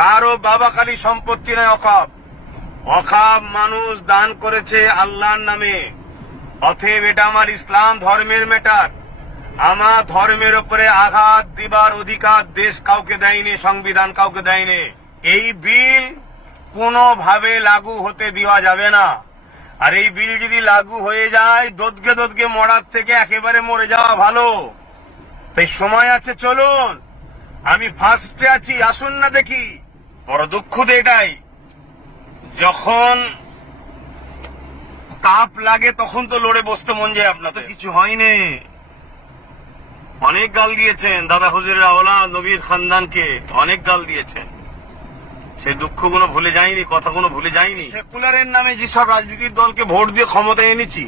কারো বাবাখালী সম্পত্তি নয় অকাপ। অকাপ মানুষ দান করেছে আল্লাহর নামে। অতএব এটা আমার ইসলাম ধর্মের ম্যাটার। আমার ধর্মের উপরে আঘাত দিবার অধিকার দেশ কাউকে দেয়নি, সংবিধান কাউকে দেয়নি। এই বিল কোনোভাবে লাগু হতে দেওয়া যাবে না। আর এই বিল যদি লাগু হয়ে যায়, দোদকে দোদকে মরার থেকে একেবারে মরে যাওয়া ভালো। তাই সময় আছে, চলুন। আমি ফার্স্টে আছি, আসুন না দেখি। বড় দুঃখ তো এটাই, যখন তাপ লাগে তখন তো লড়ে বসতে মন যায়। আপনার তো কিছু হয়নি। অনেক গাল দিয়েছেন দাদা হুজুরের আওলাদ নবীর খানদানকে, অনেক গাল দিয়েছেন। সেই দুঃখগুলো ভুলে যায়নি, কথাগুলো ভুলে যায়নি। সেকুলারের নামে যেসব রাজনীতির দলকে ভোট দিয়ে ক্ষমতায় এনেছি,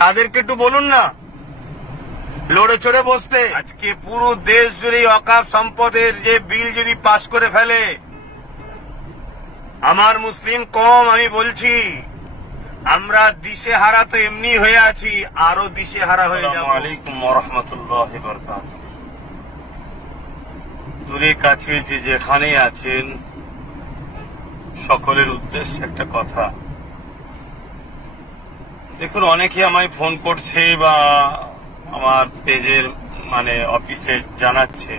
তাদেরকে একটু বলুন না লড়ে চড়ে বসতে। আজকে পুরো দেশ জুড়ে ওয়াকফ সম্পদের যে বিল যদি পাশ করে ফেলে, আমার মুসলিম কম আমি বলছি, আমরা দিশেহারা তো এমনি হয়ে আছি, আরো দিশেহারা হয়ে যাব। আসসালামু আলাইকুম ওয়া রাহমাতুল্লাহি ওয়া বারাকাতুহু। দূরে কাছে যে যেখানে আছেন, সকলের উদ্দেশ্যে একটা কথা। দেখুন, অনেকে আমায় ফোন করছে বা আমার পেজের অফিসে জানাচ্ছে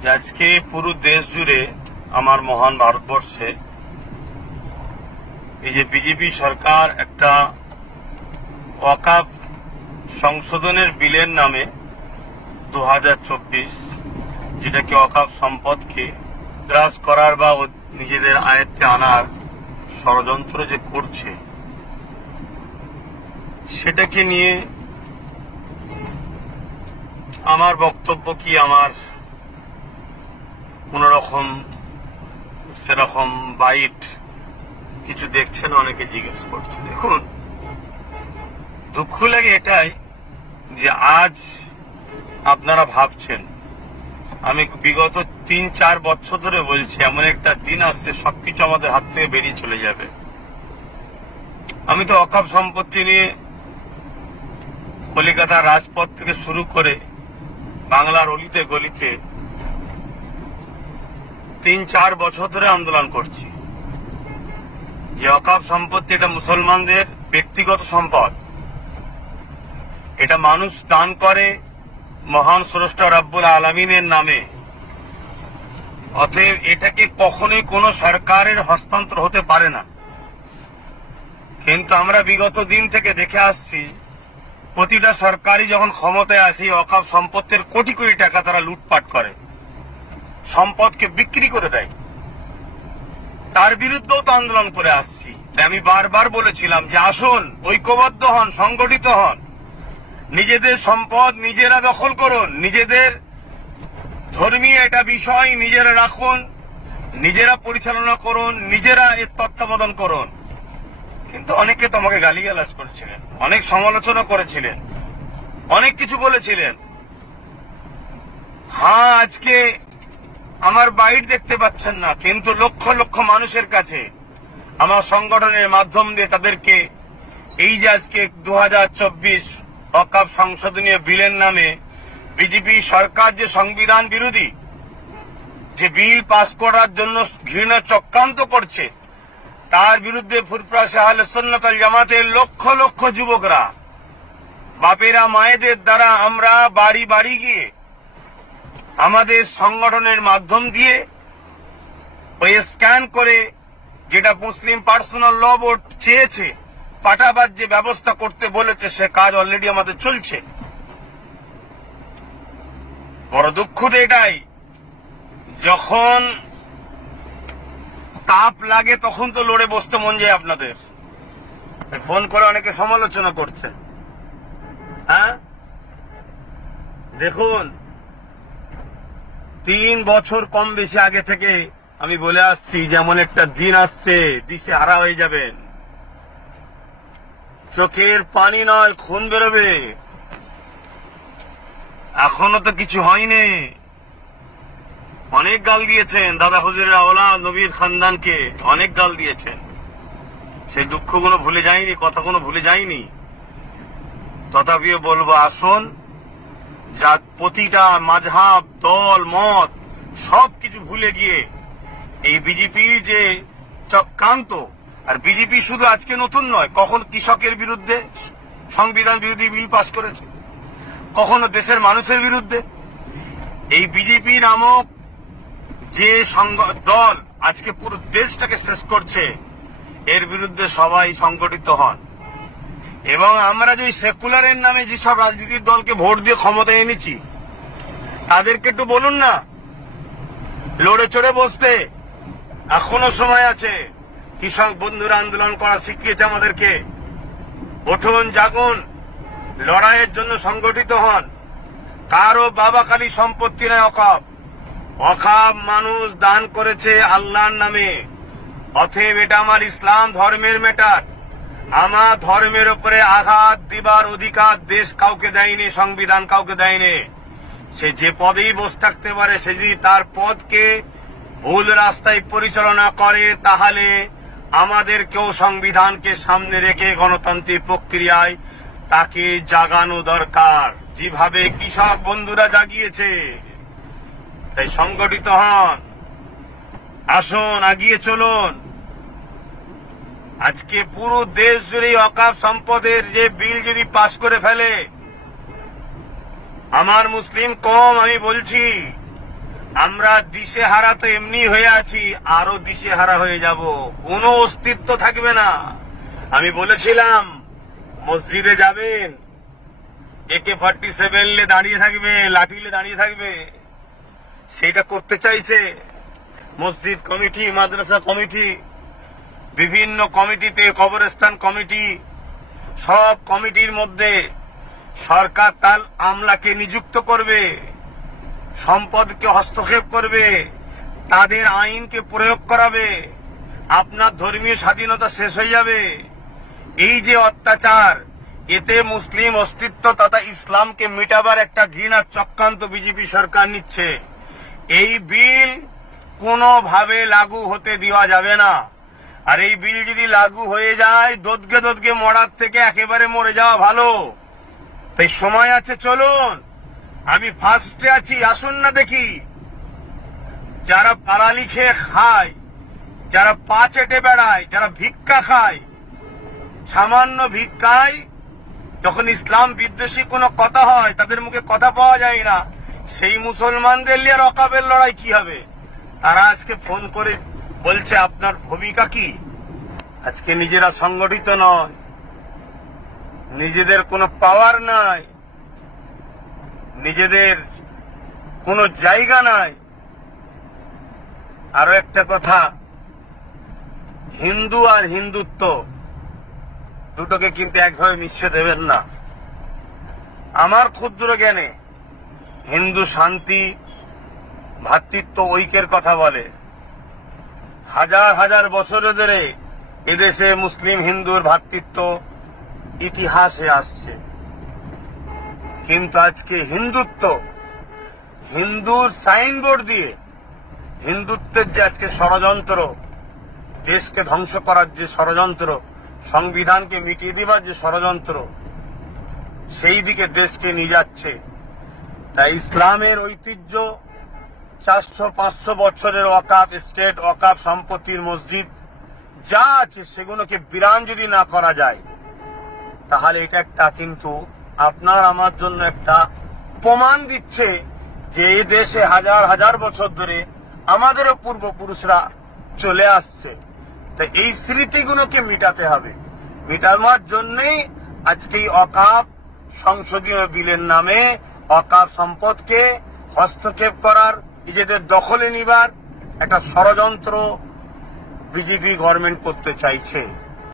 যে আজকে পুরো দেশ জুড়ে, আমার মহান ভারতবর্ষে, এই যে বিজেপি সরকার একটা ওয়াকফ সংশোধনের বিলের নামে 2024, যেটাকে ওয়াকফ সম্পদকে গ্রাস করার বা নিজেদের আয়ত্তে আনার ষড়যন্ত্র যে করছে, সেটাকে নিয়ে আমার বক্তব্য কি, আমার কোন রকম সেরকম বাইট কিছু দেখছেন অনেকে জিজ্ঞেস করছে। দেখুন, দুঃখ লাগে এটাই যে আজ আপনারা ভাবছেন, আমি বিগত 3-4 বছর ধরে বলছি এমন একটা দিন আসছে সবকিছু আমাদের হাত থেকে বেরিয়ে চলে যাবে। আমি তো ওয়াকফ সম্পত্তি নিয়ে কলিকাতার রাজপথ থেকে শুরু করে বাংলার অলিতে গলিতে 3-4 বছর ধরে আন্দোলন করছি যে ওয়াকফ সম্পত্তি এটা মুসলমানদের ব্যক্তিগত সম্পদ, এটা মানুষ দান করে মহান স্রষ্টা রব্বুল আলামিনের নামে। অতএব এটাকে কখনোই কোনো সরকারের হস্তান্তর হতে পারে না। কিন্তু আমরা বিগত দিন থেকে দেখে আসছি, প্রতিটা সরকারই যখন ক্ষমতায় আসে, ওয়াকফ সম্পত্তির কোটি কোটি টাকা তারা লুটপাট করে, সম্পদকে বিক্রি করে দেয়। তার বিরুদ্ধেও তো আন্দোলন করে আসছি। তাই আমি বারবার বলেছিলাম যে আসুন, ঐক্যবদ্ধ হন, সংগঠিত হন, নিজেদের সম্পদ নিজেরা দখল করুন, নিজেদের ধর্মীয় এটা বিষয় নিজেরা রাখুন, নিজেরা পরিচালনা করুন, নিজেরা এর তত্ত্বাবধান করুন। কিন্তু অনেকে তোমাকে গালিগালাজ করেছিলেন, অনেক সমালোচনা করেছিলেন, অনেক কিছু বলেছিলেন। হ্যাঁ, আজকে আমার বাইট দেখতে পাচ্ছেন না, কিন্তু লক্ষ লক্ষ মানুষের কাছে আমার সংগঠনের মাধ্যম দিয়ে তাদেরকে এই যে আজকে 2024 ওয়াকফ সংশোধনীয় বিলের নামে বিজেপি সরকার যে সংবিধান বিরোধী যে বিল পাস করার জন্য ঘৃণা চক্রান্ত করছে, তার বিরুদ্ধে ফুরফুরা আহলে সুন্নাত ওয়াল জামাতের লক্ষ লক্ষ যুবকরা, বাপেরা মায়েদের দ্বারা আমরা বাড়ি বাড়ি গিয়ে আমাদের সংগঠনের মাধ্যম দিয়ে ওই স্ক্যান করে, যেটা মুসলিম পার্সোনাল ল বোর্ড চেয়েছে, পাটাবাদ যে ব্যবস্থা করতে বলেছে, সে কাজ অলরেডি আমাদের চলছে। বড় দুঃখ তো এটাই, যখন তাপ লাগে তখন তো লড়ে বসতে মন যায়। আপনাদের ফোন করে অনেকে সমালোচনা করছে। হ্যাঁ, দেখুন, 3 বছর কম বেশি আগে থেকে আমি বলে আসছি, যেমন একটা দিন আসছে দিশে হারা হয়ে যাবেন, চোখের পানি নয় খুন বেরোবে। এখনো তো কিছু হয়নি। অনেক গাল দিয়েছেন দাদা হুজুরের আওলাদ নবীর খানদানকে, অনেক গাল দিয়েছেন। সেই দুঃখগুলো ভুলে যায়নি, কথাগুলো ভুলে যায়নি। তথাপিও বলবো, আসুন, যা প্রতিটা মাযহাব, দল, মত সবকিছু ভুলে গিয়ে এই বিজেপির যে চক্রান্ত, আর বিজেপি শুধু আজকে নতুন নয়, কখন কৃষকের বিরুদ্ধে সংবিধান বিরোধী বিল পাশ করেছে, কখনো দেশের মানুষের বিরুদ্ধে। এই বিজেপি নামক যে দল আজকে পুরো দেশটাকে শেষ করছে, এর বিরুদ্ধে সবাই সংগঠিত হন। এবং আমরা যে সেকুলারের নামে যেসব রাজনীতির দলকে ভোট দিয়ে ক্ষমতায় এনেছি, তাদেরকে একটু বলুন না লড়ে চড়ে বসতে। এখনো সময় আছে। কৃষক বন্ধুরা আন্দোলন করা শিখিয়েছে আমাদেরকে। উঠুন, জাগুন, লড়াইয়ের জন্য সংগঠিত হন। কারো বাবা খালি সম্পত্তি নয় অকাপ। অকাপ মানুষ দান করেছে আল্লাহর নামে। অতএব এটা আমার ইসলাম ধর্মের ম্যাটার। আমার ধর্মের উপরে আঘাত দিবার অধিকার দেশ কাউকে দেয়নি, সংবিধান কাউকে দেয়নি। সে যে পদেই বসে থাকতে পারে, সে যদি তার পদকে ভুল রাস্তায় পরিচালনা করে, তাহলে আমাদেরকেও সংবিধানকে সামনে রেখে গণতান্ত্রিক প্রক্রিয়ায় তাকে জাগানো দরকার, যেভাবে কৃষক বন্ধুরা জাগিয়েছে। তাই সংগঠিত হন, আসুন, এগিয়ে চলুন। আজকে পুরো দেশ জুড়ে অকাপ সম্পদের যে বিল যদি পাশ করে ফেলে, আমার মুসলিম কম, আমি বলছি, আমরা দিশেহারা তো এমনি হয়ে আছি, আরো দিশেহারা হয়ে যাব। কোনো অস্তিত্ব থাকবে না। আমি বলেছিলাম মসজিদে যাবেন, AK-47 দাঁড়িয়ে থাকবে, লাঠিলে দাঁড়িয়ে থাকবে। সেটা করতে চাইছে মসজিদ কমিটি, মাদ্রাসা কমিটি, বিভিন্ন কমিটিতে, কবরস্থান কমিটি, সব কমিটির মধ্যে সরকার তার আমলাকে নিযুক্ত করবে, সম্পদকে হস্তক্ষেপ করবে, তাদের আইনকে প্রয়োগ করাবে। আপনার ধর্মীয় স্বাধীনতা শেষ হয়ে যাবে। এই যে অত্যাচার, এতে মুসলিম অস্তিত্ব তথা ইসলামকে মিটাবার একটা ঘৃণার চক্রান্ত বিজেপি সরকার নিচ্ছে। এই বিল কোনোভাবে লাগু হতে দেওয়া যাবে না। আর এই বিল যদি লাগু হয়ে যায়, দোদকে দোদকে মরার থেকে একেবারে মরে যাওয়া ভালো। তাই সময় আছে, চলুন। আমি ফার্স্টে আছি, আসুন না দেখি। যারা পালালি খেয়ে খায়, যারা পা চেটে বেড়ায়, যারা ভিক্ষা খায়, সামান্য ভিক্ষায় যখন ইসলাম বিদ্বেষী কোনো কথা হয়, তাদের মুখে কথা পাওয়া যায় না। সেই মুসলমানদের নিয়ে অকাবের লড়াই কি হবে? তারা আজকে ফোন করে বলছে আপনার ভূমিকা কি? আজকে নিজেরা সংগঠিত নয়, নিজেদের কোনো পাওয়ার নাই, নিজেদের কোনো জায়গা নাই। আরো একটা কথা, হিন্দু আর হিন্দুত্ব দুটোকে কিন্তু একভাবে মিশিয়ে দেবেন না। আমার ক্ষুদ্র জ্ঞানে হিন্দু শান্তি, ভ্রাতৃত্ব, ঐক্যের কথা বলে। হাজার হাজার বছর ধরে এদেশে মুসলিম হিন্দুর ভ্রাতৃত্ব ইতিহাসে আসছে। কিন্তু আজকে হিন্দুত্ব, হিন্দুর সাইনবোর্ড দিয়ে হিন্দুত্বের যে আজকে ষড়যন্ত্র, দেশকে ধ্বংস করার যে ষড়যন্ত্র, সংবিধানকে মিটিয়ে দিবার যে ষড়যন্ত্র, সেই দিকে দেশকে নিয়ে যাচ্ছে। তাই ইসলামের ঐতিহ্য, 400-500 বছরের ওয়াকাফ স্টেট, ওয়াকাফ সম্পত্তির মসজিদ যা আছে, সেগুলোকে বিরান যদি না করা যায়, তাহলে এটা একটা কিন্তু আপনার আমার জন্য একটা প্রমাণ দিচ্ছে যে এই দেশে হাজার হাজার বছর ধরে আমাদেরও পূর্বপুরুষরা চলে আসছে। তাই এই স্মৃতিগুলোকে মিটাতে হবে। মিটানোর জন্যই আজকে এই ওয়াকাফ সংসদীয় বিলের নামে ওয়াকাফ সম্পদকে হস্তক্ষেপ করার, নিজেদের দখলে নিবার একটা ষড়যন্ত্র বিজেপি গভর্নমেন্ট করতে চাইছে।